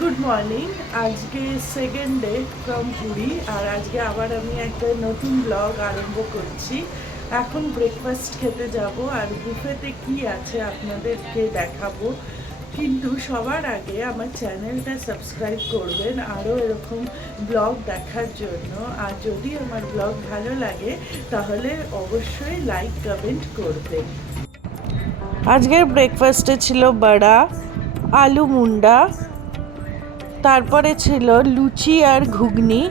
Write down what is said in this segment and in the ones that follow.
Good morning. আজকে second day from Puri, আর আজকে আবার আমি একটা নতুন ব্লগ আরম্ভ করছি। এখন ব্রেকফাস্ট খেতে যাব, আর বুফেতে কি আছে আপনাদেরকে দেখাবো। কিন্তু সবার আগে আমার চ্যানেলটা সাবস্ক্রাইব করবেন আরও এরকম ব্লগ দেখার জন্য। আর যদি আমার ব্লগ ভালো লাগে তাহলে অবশ্যই লাইক কমেন্ট করবেন। আজকের ব্রেকফাস্টে ছিল বড়া, আলু মুন্ডা, তারপরে ছিল লুচি আর ঘুগনি।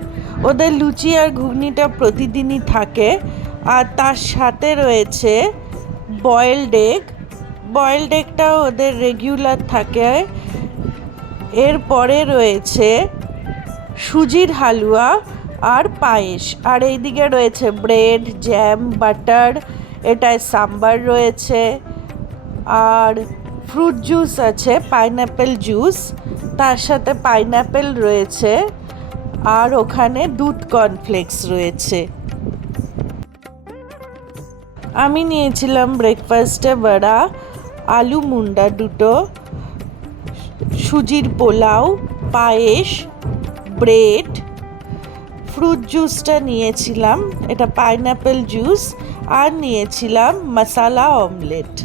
ওদের লুচি আর ঘুগনিটা প্রতিদিনই থাকে। আর তার সাথে রয়েছে বয়েলড এগ। বয়েলড এগটা ওদের রেগুলার থাকে। এরপরে রয়েছে সুজির হালুয়া আর পায়েস। আর এইদিকে রয়েছে ব্রেড, জ্যাম, বাটার, এটায় সাম্বার রয়েছে, আর ফ্রুট জুস আছে, পাইনঅ্যাপেল জুস, তার সাথে পাইনঅ্যাপেল রয়েছে, আর ওখানে দুধ কর্নফ্লেক্স রয়েছে। আমি নিয়েছিলাম ব্রেকফাস্টে বড়া, আলু মুন্ডা দুটো, সুজির পোলাও, পায়েস, ব্রেড, ফ্রুট জুসটা নিয়েছিলাম, এটা পাইনঅ্যাপেল জুস, আর নিয়েছিলাম মশালা অমলেট।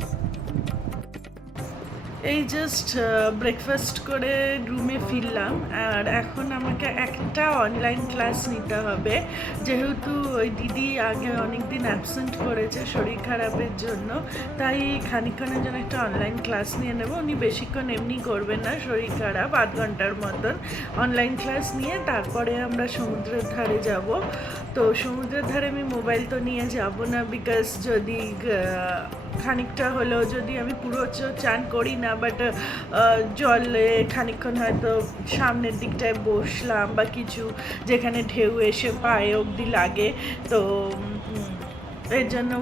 এই জাস্ট ব্রেকফাস্ট করে রুমে ফিরলাম, আর এখন আমাকে একটা অনলাইন ক্লাস নিতে হবে। যেহেতু ওই দিদি আগে অনেক দিন অ্যাবসেন্ট করেছে শরীর খারাপের জন্য, তাই খানিকক্ষণের জন্য একটা অনলাইন ক্লাস নিয়ে নেব। উনি বেশিক্ষণ এমনি করবেন না, শরীর খারাপ, 8 ঘন্টার মতন অনলাইন ক্লাস নিয়ে তারপরে আমরা সমুদ্রের ধারে যাব। তো সমুদ্রের ধারে আমি মোবাইল তো নিয়ে যাব না, বিকজ যদি খানিকটা হলেও যদি আমি পুরো চান করি না, বাট জলে খানিকক্ষণ হয়তো সামনের দিকটায় বসলাম বা কিছু, যেখানে ঢেউ এসে পায়ে অবধি লাগে, তো এর জন্য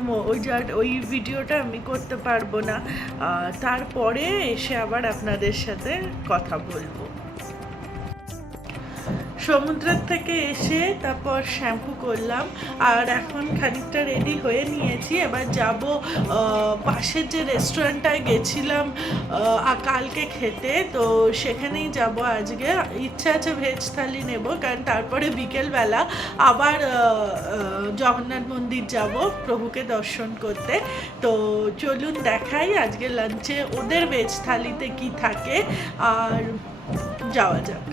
ওই ভিডিওটা আমি করতে পারবো না। তারপরে এসে আবার আপনাদের সাথে কথা বলবো। সমুদ্রের থেকে এসে তারপর শ্যাম্পু করলাম, আর এখন খানিকটা রেডি হয়ে নিয়েছি। এবার যাব পাশের যে রেস্টুরেন্টটায় গেছিলাম কালকে খেতে, তো সেখানেই যাব আজকে। ইচ্ছা আছে ভেজ থালি নেব, কারণ তারপরে বিকেলবেলা আবার জগন্নাথ মন্দির যাব প্রভুকে দর্শন করতে। তো চলুন দেখাই আজকে লাঞ্চে ওদের ভেজ থালিতে কি থাকে, আর যাওয়া যাক।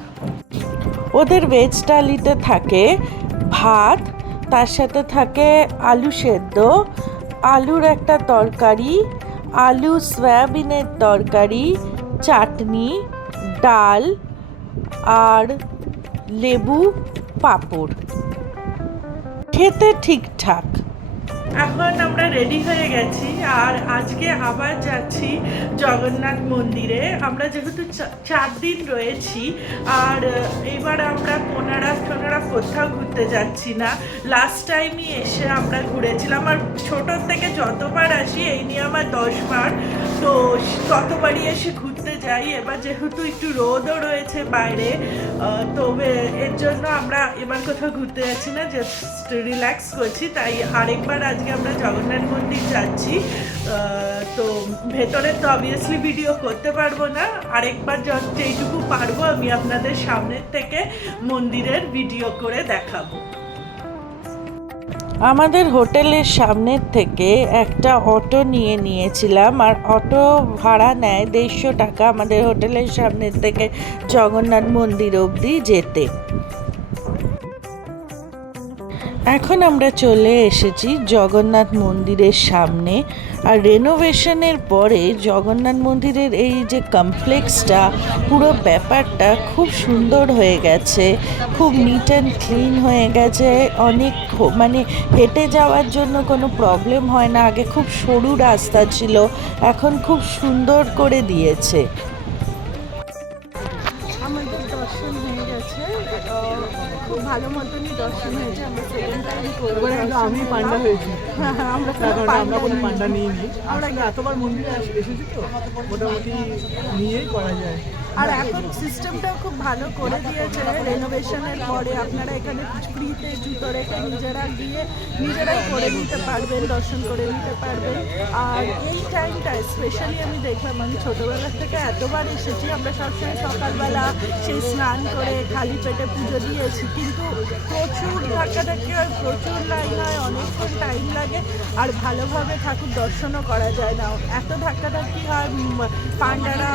ওদের ভেজ থালিতে থাকে ভাত, তার সাথে থাকে আলু সেদ্ধ, আলুর একটা তরকারি, আলু সয়াবিনের তরকারি, চাটনি, ডাল, আর লেবু, পাঁপড়। খেতে ঠিকঠাক। এখন আমরা রেডি হয়ে গেছি, আর আজকে আবার যাচ্ছি জগন্নাথ মন্দিরে। আমরা যেহেতু 4 দিন রয়েছি, আর এবার আমরা কোনারা কোথাও ঘুরতে যাচ্ছি না। লাস্ট টাইমই এসে আমরা ঘুরেছিলাম, আর ছোটোর থেকে যতবার আসি এই নিয়ে আমার 10 বার, তো ততবারই এসে ঘুরতে যাই। এবার যেহেতু একটু রোদও রয়েছে বাইরে, তো এর জন্য আমরা এবার কোথাও ঘুরতে যাচ্ছি না, জাস্ট রিল্যাক্স করছি। তাই আরেকবার আজকে আমরা জগন্নাথ মন্দির যাচ্ছি। তো ভেতরে তো অবভিয়াসলি ভিডিও করতে পারবো না, আরেকবার যেইটুকু পারবো আমি আপনাদের সামনের থেকে মন্দিরের ভিডিও করে দেখাবো। আমাদের হোটেলের সামনের থেকে একটা অটো নিয়েছিলাম, আর অটো ভাড়া নেয় 150 টাকা আমাদের হোটেলের সামনের থেকে জগন্নাথ মন্দির অবধি যেতে। এখন আমরা চলে এসেছি জগন্নাথ মন্দিরের সামনে, আর রেনোভেশনের পরে জগন্নাথ মন্দিরের এই যে কমপ্লেক্সটা, পুরো ব্যাপারটা খুব সুন্দর হয়ে গেছে, খুব নিট অ্যান্ড ক্লিন হয়ে গেছে। অনেক মানে হেঁটে যাওয়ার জন্য কোনো প্রবলেম হয় না। আগে খুব সরু রাস্তা ছিল, এখন খুব সুন্দর করে দিয়েছে। আমাদের দর্শন হয়ে গেছে, খুব ভালো মতনই দর্শন হয়েছে। আমরা সেকেন্ড টাইম করবো। আমি পান্ডা হয়েছি। আমরা কোনো পান্ডা নিইনি। আমরা এতবার মন্দিরে এসেছি তো মোটামুটি নিয়েই করা যায়। আর এখন সিস্টেমটাও খুব ভালো করে দিয়েছে রেনোভেশনের পরে। আপনারা এখানে ফ্রিতে জুতো রেখে নিজেরাই করে নিতে পারবেন, দর্শন করে নিতে পারবেন। আর এই টাইমটা স্পেশালি আমি দেখলাম, আমি ছোটোবেলার থেকে এতবার এসেছি, আমরা সবসময় সকালবেলা সেই স্নান করে খালি পেটে পুজো দিয়েছি, কিন্তু প্রচুর ধাক্কাধাক্কি হয়, প্রচুর লাইন হয়, অনেকক্ষণ টাইম লাগে, আর ভালোভাবে ঠাকুর দর্শনও করা যায় না। এত ধাক্কাধাক্কি হয়, পান্ডারা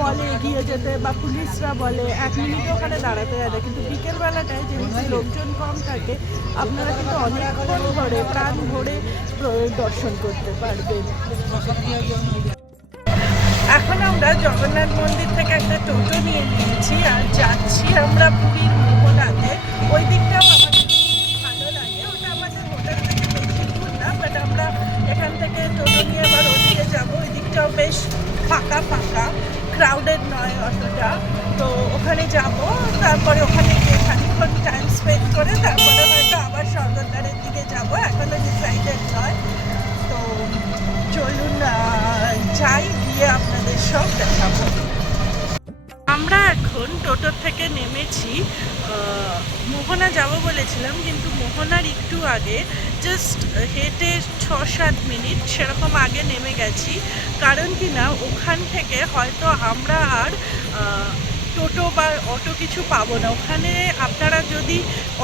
বলে এগিয়ে যেতে বা পুলিশরা বলে 1 মিনিট ওখানে দাঁড়াতে যায় না, কিন্তু বিকেলবেলাটায় যেহেতু লোকজন কম থাকে আপনারা কিন্তু অনেকক্ষণ ধরে প্রাণ ভরে দর্শন করতে পারবেন। এখন আমরা জগন্নাথ মন্দির থেকে একটা টোটো নিয়ে নিয়েছি আর যাচ্ছি আমরা পুরীর মোহনাতে। ওই দিকটাও আমাদের ভালো লাগে, ওটা আমাদের হোটেল থেকে বেশি দূর না, বাট আমরা এখান থেকে টোটো নিয়ে আবার ওদিকে যাবো। ওই দিকটাও বেশ ফাঁকা ফাঁকা, ক্রাউডেড নয় অতটা। তো ওখানে যাব, তারপরে ওখানে গিয়ে খানিকক্ষণ টাইম স্পেন্ড করে তারপরে হয়তো আবার স্বর্গদ্বারের দিকে যাব, এখনও ডিসাইডেড নয়। তো চলুন যাই, গিয়ে আপনাদের সব দেখাবো। আমরা এখন টোটোর থেকে নেমেছি, মোহনা যাব বলেছিলাম, কিন্তু মোহনার একটু আগে জাস্ট হেঁটে 6-7 মিনিট সেরকম আগে নেমে গেছি। কারণ কি না, ওখান থেকে হয়তো আমরা আর টোটো বা অটো কিছু পাবো না। ওখানে আপনারা যদি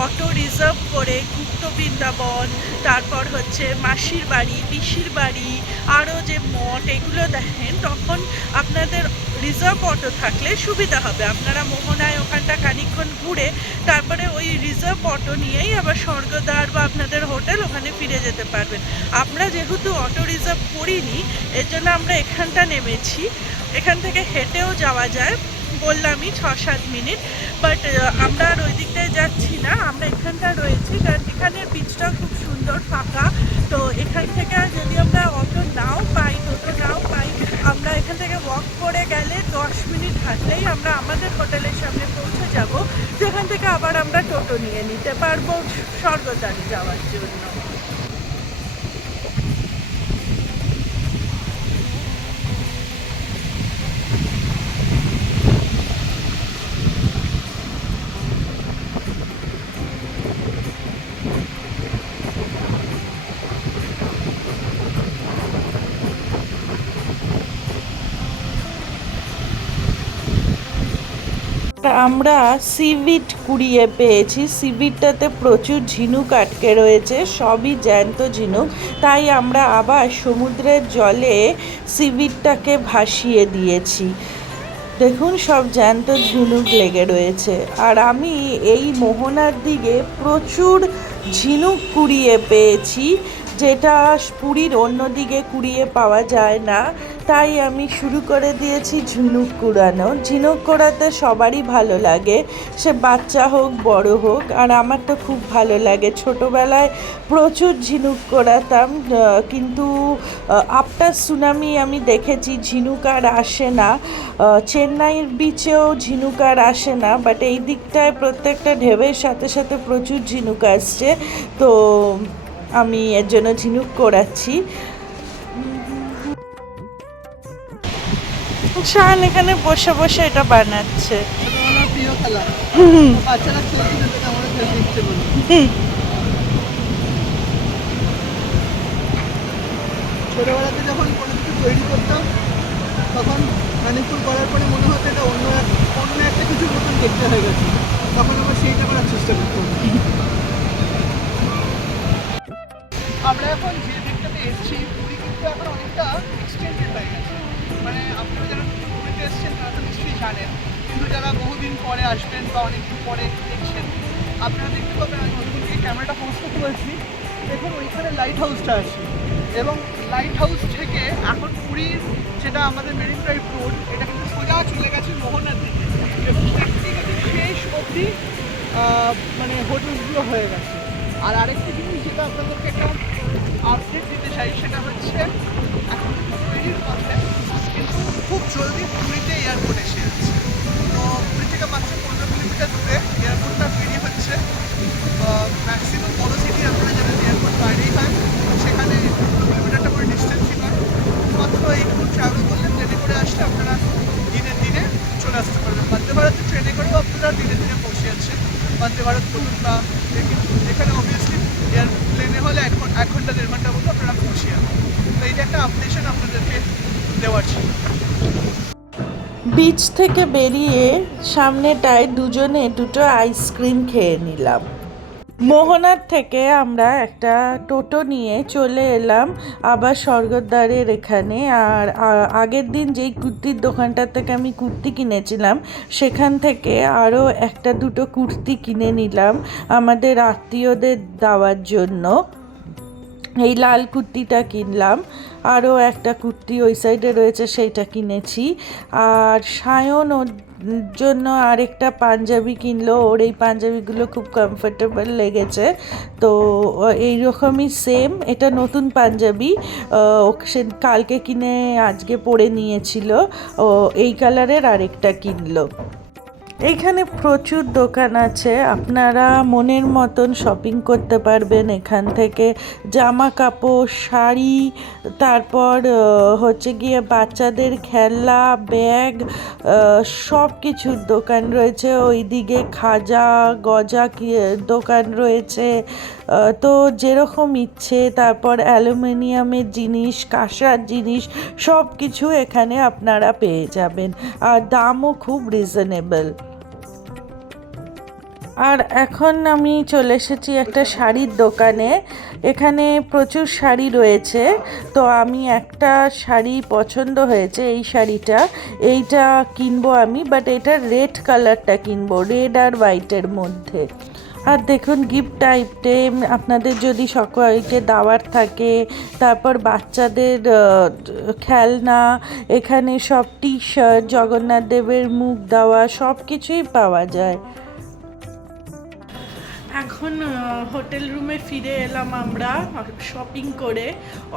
অটো রিজার্ভ করে গুপ্ত বৃন্দাবন, তারপর হচ্ছে মাসির বাড়ি, পিসির বাড়ি, আরও যে মঠ এগুলো দেখেন, তখন আপনাদের রিজার্ভ অটো থাকলে সুবিধা হবে। আপনারা মোহনায় ওখানটা খানিকক্ষণ ঘুরে তারপরে ওই রিজার্ভ অটো নিয়েই আবার স্বর্গদ্বার বা আপনাদের হোটেল ওখানে ফিরে যেতে পারবেন। আমরা যেহেতু অটো রিজার্ভ করিনি, এর জন্য আমরা এখানটা নেমেছি। এখান থেকে হেঁটেও যাওয়া যায়, বললামই 6-7 মিনিট, বাট আমরা আর ওই দিকটায় যাচ্ছি না, আমরা এখানটা রয়েছি, কারণ এখানের বিচটাও খুব সুন্দর ফাঁকা। তো এখান থেকে যদি আমরা অটো নাও পাই, টোটো নাও পাই, আমরা এখান থেকে ওয়াক করে গেলে 10 মিনিট হাঁটলেই আমরা আমাদের হোটেলের সামনে পৌঁছে যাব, যেখান থেকে আবার আমরা টোটো নিয়ে নিতে পারবো স্বর্গদ্বারে যাওয়ার জন্য। আমরা সিভিট কুড়িয়ে পেয়েছি। সিভিটটাতে প্রচুর ঝিনুক আটকে রয়েছে, সবই জ্যান্ত ঝিনুক, তাই আমরা আবার সমুদ্রের জলে সিভিটটাকে ভাসিয়ে দিয়েছি। দেখুন সব জ্যান্ত ঝিনুক লেগে রয়েছে। আর আমি এই মোহনার দিকে প্রচুর ঝিনুক কুড়িয়ে পেয়েছি, যেটা পুরীর অন্য দিকে কুড়িয়ে পাওয়া যায় না, তাই আমি শুরু করে দিয়েছি ঝিনুক কুড়ানো। ঝিনুক কুড়াতে সবারই ভালো লাগে, সে বাচ্চা হোক বড় হোক, আর আমার তো খুব ভালো লাগে। ছোটোবেলায় প্রচুর ঝিনুক কুড়াতাম, কিন্তু আফটার সুনামি আমি দেখেছি ঝিনুক আর আসে না। চেন্নাইয়ের বিচেও ঝিনুক আর আসে না, বাট এই দিকটায় প্রত্যেকটা ঢেউয়ের সাথে সাথে প্রচুর ঝিনুক আসছে, তো আমি এর জন্য ঝিনুক কুড়াচ্ছি। শান এখানে বসে বসে এটা বানাচ্ছে। প্রিয় খেলা, বাচ্চারা খেলছিল, আমরা খেলতে ইচ্ছে করি। ছোটবেলাতে যখন কোনো কিছু তৈরি করতাম, তখন খানিকক্ষণ করার পরে মনে হতো এটা অন্য একটা কিছুর মতন দেখতে হয়ে গেছে, তখন আবার সেইটা করার চেষ্টা করতাম। আমরা এখন যে দিকটাতে এসেছি, পুরী কিন্তু এখন অনেকটা এক্সটেন্ডেড হয়ে গেছে। মানে আপনারা যারা পুরীতে এসেছেন তারা তো নিশ্চয়ই জানেন, কিন্তু যারা বহুদিন পরে আসবেন বা অনেকদিন পরে দেখছেন, আপনারা দেখতে পাবেন। আমি নতুন থেকে ক্যামেরাটা পোস্ট করতে বলছি, দেখুন ওইখানে লাইট হাউসটা আছে, এবং লাইট হাউস থেকে এখন পুরীর যেটা আমাদের মেরিন ড্রাইভ রোড, এটা কিন্তু সোজা চলে গেছে মোহনার দিকে, এবং শেষ অবধি মানে হোটেলসগুলো হয়ে গেছে। আর আরেকটা জিনিস যেটা আপনাদেরকে একটা আপডেট দিতে চাই, সেটা হচ্ছে এখন তৈরির পথে, কিন্তু খুব জলদি পুরীতে এয়ারপোর্ট এসে যাচ্ছে। তো পুরী থেকে মাত্র 15 কিলোমিটার দূরে এয়ারপোর্টটা তৈরি হচ্ছে। ম্যাক্সিমাম বড় সিটি আপনারা জানেন এয়ারপোর্ট বাইরেই হয়, সেখানে 15 কিলোমিটারটা করে ডিস্টেন্সই হয়। মাত্র একটু ট্রাভেল করলে, ট্রেনে করে আসলে আপনারা দিনে চলে আপডেশন আপনাদেরকে দেওয়ার ছিল। বিচ থেকে বেরিয়ে সামনেটায় দুজনে দুটো আইসক্রিম খেয়ে নিলাম। মোহনার থেকে আমরা একটা টোটো নিয়ে চলে এলাম আবার স্বর্গদ্বারের এখানে। আর আগের দিন যেই কুর্তির দোকানটার থেকে আমি কুর্তি কিনেছিলাম সেখান থেকে আরও একটা দুটো কুর্তি কিনে নিলাম আমাদের আত্মীয়দের দেওয়ার জন্য। এই লাল কুর্তিটা কিনলাম, আরও একটা কুর্তি ওই সাইডে রয়েছে সেইটা কিনেছি। আর সায়ন ওর জন্য আরেকটা পাঞ্জাবি কিনলো, ওর এই পাঞ্জাবিগুলো খুব কমফোর্টেবল লেগেছে। তো এইরকমই সেম, এটা নতুন পাঞ্জাবি, সে কালকে কিনে আজকে পরে নিয়েছিল। এই কালারের আরেকটা কিনলো। এইখানে প্রচুর দোকান আছে, আপনারা মনের মতন শপিং করতে পারবেন এখান থেকে। জামা কাপড়, শাড়ি, তারপর হচ্ছে গিয়ে বাচ্চাদের খেলনা, ব্যাগ, সব কিছুর দোকান রয়েছে। ওইদিকে খাজা গজা দোকান রয়েছে। তো যেরকম ইচ্ছে, তারপর অ্যালুমিনিয়ামের জিনিস, কাঁসার জিনিস, সব কিছু এখানে আপনারা পেয়ে যাবেন। আর দামও খুব রিজনেবল। আর এখন আমি চলে এসেছি একটা শাড়ির দোকানে। এখানে প্রচুর শাড়ি রয়েছে। তো আমি একটা শাড়ি পছন্দ হয়েছে, এই শাড়িটা, এইটা কিনবো আমি, বাট এটার রেড কালারটা কিনবো, রেড আর হোয়াইটের মধ্যে। আর দেখুন গিফট আইটেম, আপনাদের যদি সকলকে দাওয়ার থাকে, তারপর বাচ্চাদের খেলনা, এখানে সব টি শার্ট, জগন্নাথ দেবের মুখ দেওয়া সব কিছুই পাওয়া যায়। এখন হোটেল রুমে ফিরে এলাম আমরা শপিং করে।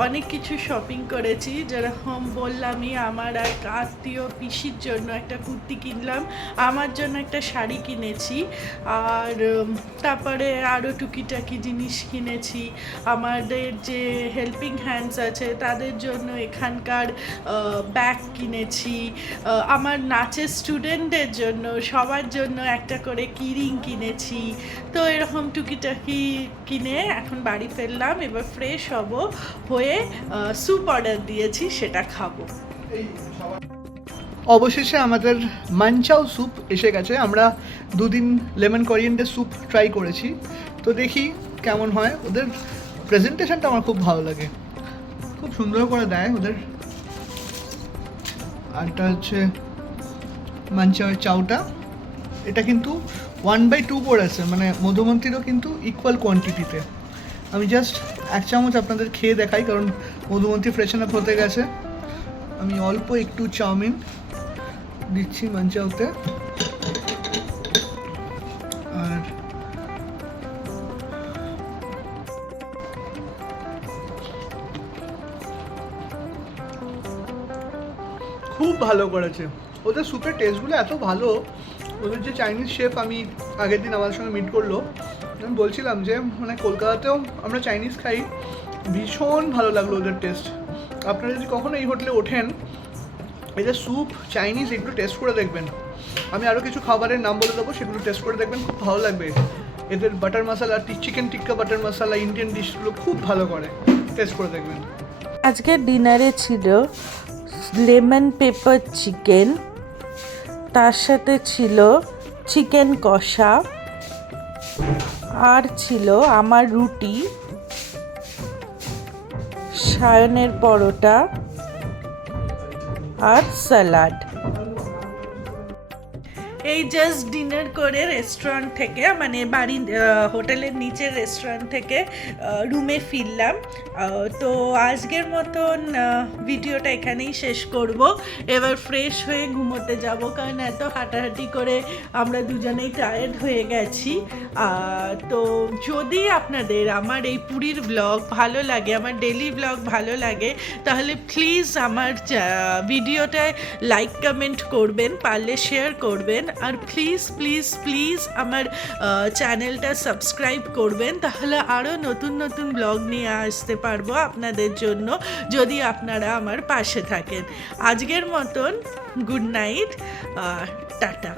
অনেক কিছু শপিং করেছি, যেরকম বললামই আমার এক আত্মীয় পিসির জন্য একটা কুর্তি কিনলাম, আমার জন্য একটা শাড়ি কিনেছি, আর তারপরে আরও টুকিটাকি জিনিস কিনেছি। আমাদের যে হেল্পিং হ্যান্ডস আছে তাদের জন্য এখানকার ব্যাগ কিনেছি। আমার নাচের স্টুডেন্টদের জন্য সবার জন্য একটা করে কিরিং কিনেছি। তো এরকম টুকিটাকি কিনে এখন বাড়ি ফেললাম। এবার ফ্রেশ হব, হয়ে স্যুপ অর্ডার দিয়েছি, সেটা খাবো। অবশেষে আমাদের মানচাও স্যুপ এসে গেছে। আমরা দুদিন লেমন কোরিয়েন্ডার স্যুপ ট্রাই করেছি, তো দেখি কেমন হয়। ওদের প্রেজেন্টেশনটা আমার খুব ভালো লাগে, খুব সুন্দর করে দেয় ওদের। আর এটা হচ্ছে মানচাওয়ের চাউটা, এটা কিন্তু 1/2 করে আছে, মানে মধুমন্তিরও কিন্তু ইকুয়াল কোয়ান্টিটিতে। আমি জাস্ট এক চামচ আপনাদের খেয়ে দেখাই, কারণ মধুমন্তি ফ্রেশন আপ হতে গেছে। আমি অল্প একটু চাউমিন দিচ্ছি মানচাওতে, আর খুব ভালো করেছে। ওদের স্যুপের টেস্টগুলো এত ভালো। ওদের যে চাইনিজ শেফ আমি আগের দিন আমাদের সঙ্গে মিট করলো, আমি বলছিলাম যে মানে কলকাতাতেও আমরা চাইনিজ খাই, ভীষণ ভালো লাগলো ওদের টেস্ট। আপনারা যদি কখনো এই হোটেলে ওঠেন, এদের স্যুপ, চাইনিজ এগুলো টেস্ট করে দেখবেন। আমি আরও কিছু খাবারের নাম বলে দেবো, সেগুলো টেস্ট করে দেখবেন, খুব ভালো লাগবে। এদের বাটার মশলা, চিকেন টিক্কা বাটার মশলা, ইন্ডিয়ান ডিশগুলো খুব ভালো করে, টেস্ট করে দেখবেন। আজকের ডিনারে ছিল লেমন পেপার চিকেন, তার সাথে ছিল চিকেন কষা, আর ছিল আমার রুটি, সায়নের পরোটা আর স্যালাড। এই জাস্ট ডিনার করে রেস্টুরেন্ট থেকে, মানে বাড়ির হোটেলের নিচের রেস্টুরেন্ট থেকে রুমে ফিরলাম। তো আজকের মতন ভিডিওটা এখানেই শেষ করব। এবার ফ্রেশ হয়ে ঘুমোতে যাব, কারণ এত হাঁটাহাঁটি করে আমরা দুজনেই টায়ার্ড হয়ে গেছি। তো যদি আপনাদের আমার এই পুরীর ব্লগ ভালো লাগে, আমার ডেলি ব্লগ ভালো লাগে, তাহলে প্লিজ আমার ভিডিওটায় লাইক কমেন্ট করবেন, পারলে শেয়ার করবেন, আর প্লিজ প্লিজ প্লিজ আমার চ্যানেলটা সাবস্ক্রাইব করবেন। তাহলে আরও নতুন নতুন ব্লগ নিয়ে আসতে পারবো আপনাদের জন্য, যদি আপনারা আমার পাশে থাকেন। আজকের মতন গুড নাইট, টাটা।